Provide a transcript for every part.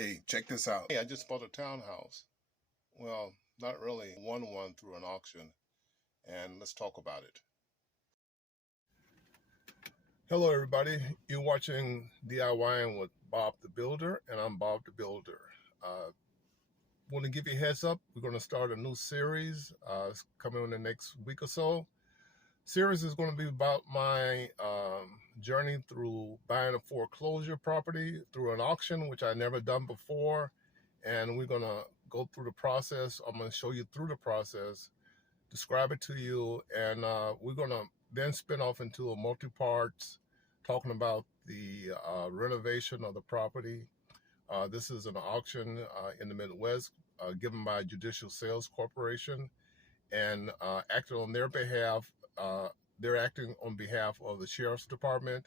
Hey, check this out. Hey, I just bought a townhouse. Well, not really. Won one through an auction, and let's talk about it. Hello, everybody. You're watching DIYing with Bob the Builder, and I'm Bob the Builder. Want to give you a heads up. We're going to start a new series. It's coming in the next week or so. Series is going to be about my journey through buying a foreclosure property through an auction, which I never done before. And we're going to go through the process. I'm going to show you through the process, describe it to you, and we're going to then spin off into a multi-parts talking about the renovation of the property. This is an auction in the Midwest given by Judicial Sales Corporation, and acting on their behalf. They're acting on behalf of the Sheriff's Department,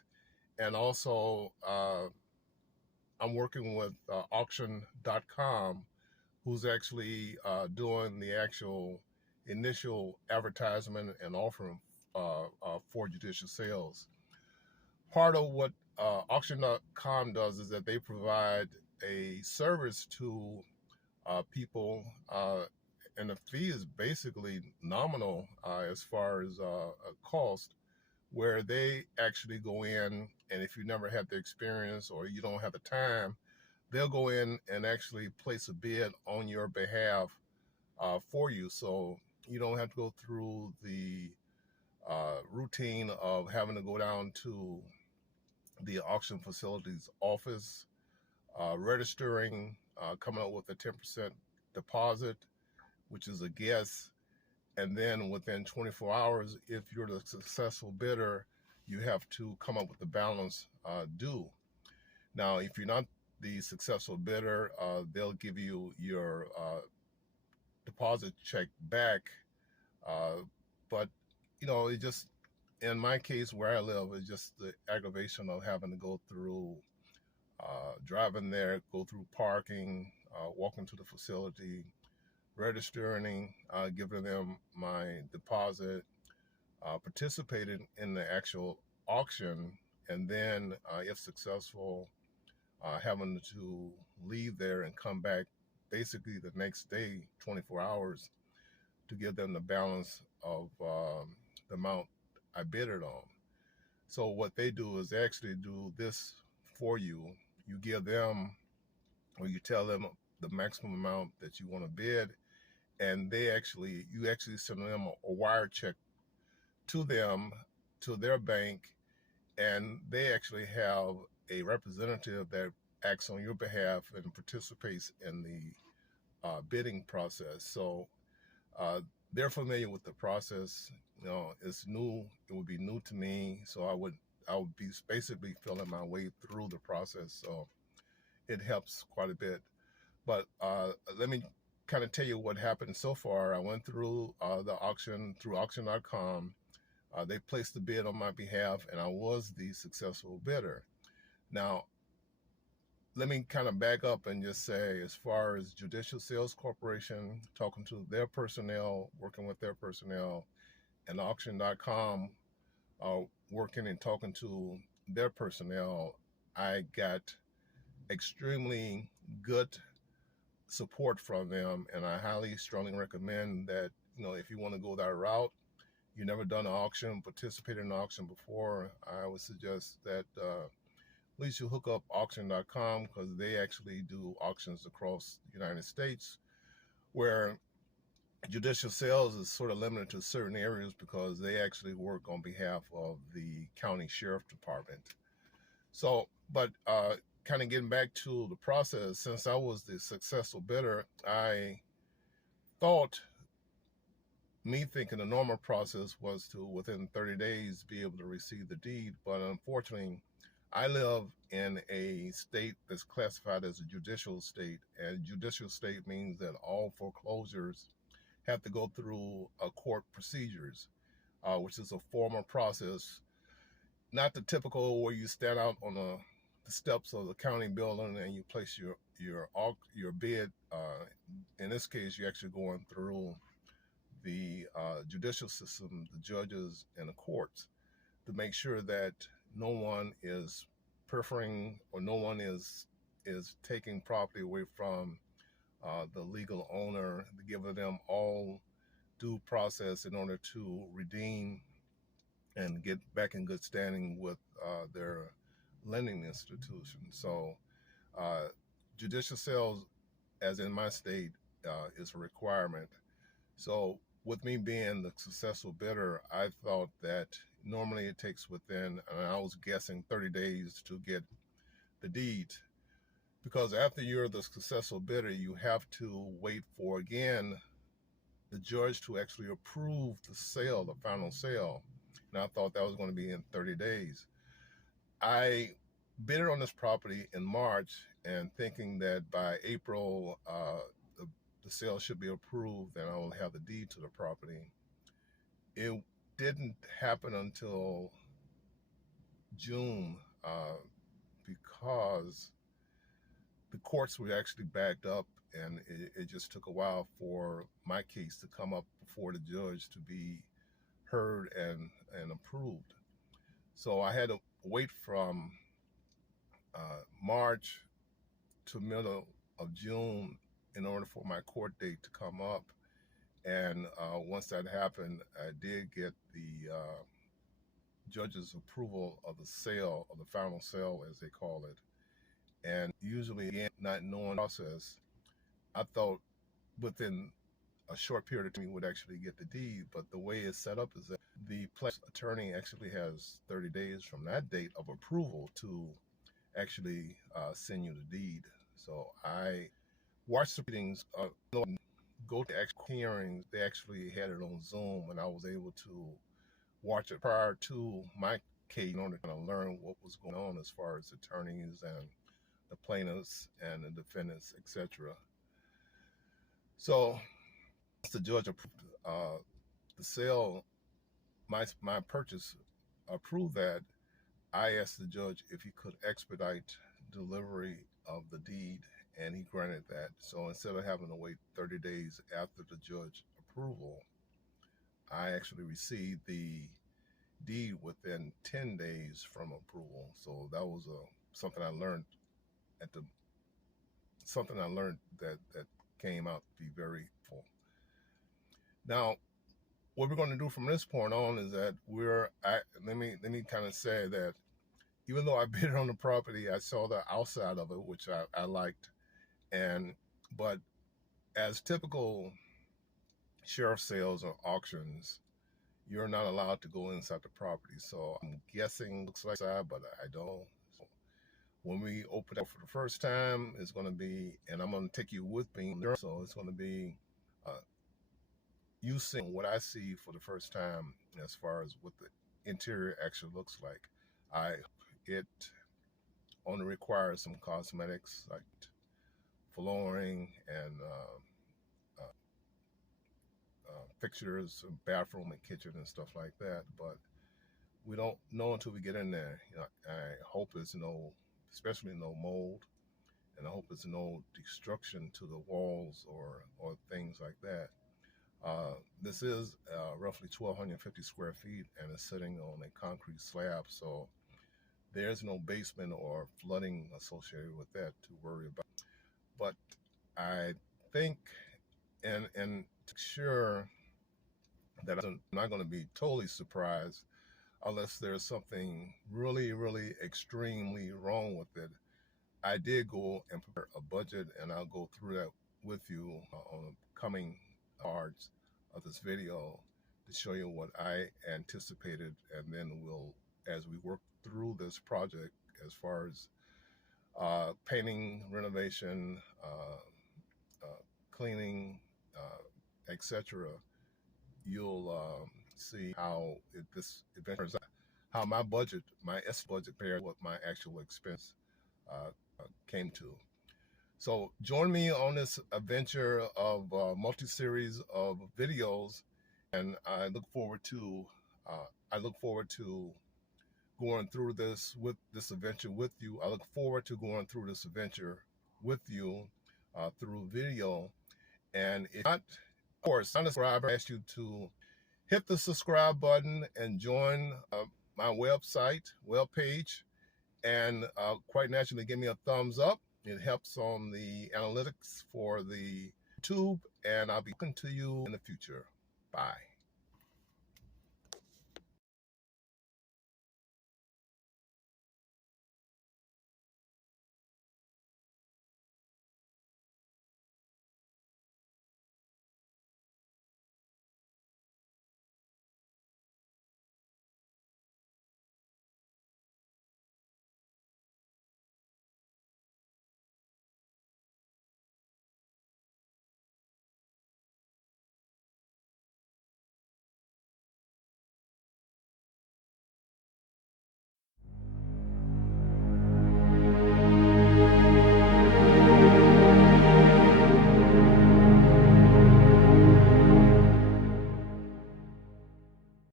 and also I'm working with auction.com, who's actually doing the actual initial advertisement and offering for judicial sales. Part of what auction.com does is that they provide a service to people, and the fee is basically nominal as far as a cost, where they actually go in, and if you never had the experience or you don't have the time, they'll go in and actually place a bid on your behalf for you. So you don't have to go through the routine of having to go down to the auction facility's office, registering, coming up with a 10% deposit, which is a guess. And then within 24 hours, if you're the successful bidder, you have to come up with the balance due. Now, if you're not the successful bidder, they'll give you your deposit check back. But, it just, in my case where I live, it's just the aggravation of having to go through driving there, go through parking, walking to the facility, registering, giving them my deposit, participating in the actual auction, and then, if successful, having to leave there and come back basically the next day, 24 hours, to give them the balance of the amount I bid it on. So what they do is they actually do this for you. You give them, or you tell them the maximum amount that you want to bid, and you actually send them a wire check to them, to their bank, and they actually have a representative that acts on your behalf and participates in the bidding process. So they're familiar with the process. It's new. It would be new to me. So I would be basically feeling my way through the process. So it helps quite a bit. But let me kind of tell you what happened so far. I went through the auction through auction.com. They placed the bid on my behalf, and I was the successful bidder. Now, let me kind of back up and just say, as far as Judicial Sales Corporation, talking to their personnel, working with their personnel, and auction.com, working and talking to their personnel, I got extremely good support from them, and I highly, strongly recommend that, if you want to go that route, you've never done an auction, participated in an auction before, I would suggest that at least you hook up auction.com, because they actually do auctions across the United States, where judicial sales is sort of limited to certain areas because they actually work on behalf of the county sheriff department. So, but kind of getting back to the process, since I was the successful bidder, I thought, thinking the normal process was to, within 30 days, be able to receive the deed. But unfortunately, I live in a state that's classified as a judicial state, and judicial state means that all foreclosures have to go through a court procedures, which is a formal process, not the typical where you stand out on the steps of the county building and you place your bid. In this case, you're actually going through the judicial system, the judges and the courts, to make sure that no one is pilfering or no one is is taking property away from the legal owner, giving them all due process in order to redeem and get back in good standing with their lending institution. So judicial sales, as in my state, is a requirement. So with me being the successful bidder, I thought that normally it takes within, and I was guessing 30 days to get the deed. Because after you're the successful bidder, you have to wait for, again, the judge to actually approve the sale, the final sale. And I thought that was going to be in 30 days. I bid on this property in March and thinking that by April, the sale should be approved and I will have the deed to the property. It didn't happen until June because the courts were actually backed up, and it just took a while for my case to come up before the judge to be heard and approved. So I had to wait from March to middle of June in order for my court date to come up. And once that happened, I did get the judge's approval of the sale, of the final sale, as they call it. And usually, again, not knowing the process, I thought within a short period of time we would actually get the deed. But the way it's set up is that the plaintiff's attorney actually has 30 days from that date of approval to actually send you the deed. So I watched the meetings, go to actual hearings. They actually had it on Zoom, and I was able to watch it prior to my case in order to learn what was going on as far as attorneys and the plaintiffs and the defendants, etc. So once the judge approved the sale, my purchase, approved that, I asked the judge if he could expedite delivery of the deed, and he granted that. So instead of having to wait 30 days after the judge approval, I actually received the deed within 10 days from approval. So that was something I learned that came out to be very full. Now, what we're going to do from this point on is that let me kind of say that even though I bid on the property, I saw the outside of it, which I liked, but as typical sheriff sales or auctions, you're not allowed to go inside the property. So I'm guessing it looks like that, but I don't. So when we open up for the first time, it's going to be, and I'm going to take you with me, so it's going to be you seeing what I see for the first time as far as what the interior actually looks like. It only requires some cosmetics like flooring and fixtures, bathroom and kitchen and stuff like that. But we don't know until we get in there. I hope there's especially no mold, and I hope there's no destruction to the walls or things like that. This is roughly 1,250 square feet, and it's sitting on a concrete slab, so there's no basement or flooding associated with that to worry about. But I think, and to sure that I'm not going to be totally surprised unless there's something really, really extremely wrong with it, I did go and prepare a budget, and I'll go through that with you on the coming parts of this video to show you what I anticipated, and then as we work through this project, as far as painting, renovation, cleaning, etc., you'll see how this event turns out, how my budget paired what my actual expense came to. So join me on this adventure of multi-series of videos, and I look forward to going through this adventure with you. I look forward to going through this adventure with you through video. And if not, of course, I'm a subscriber. I ask you to hit the subscribe button and join my webpage, and quite naturally give me a thumbs up. It helps on the analytics for the YouTube, and I'll be talking to you in the future. Bye.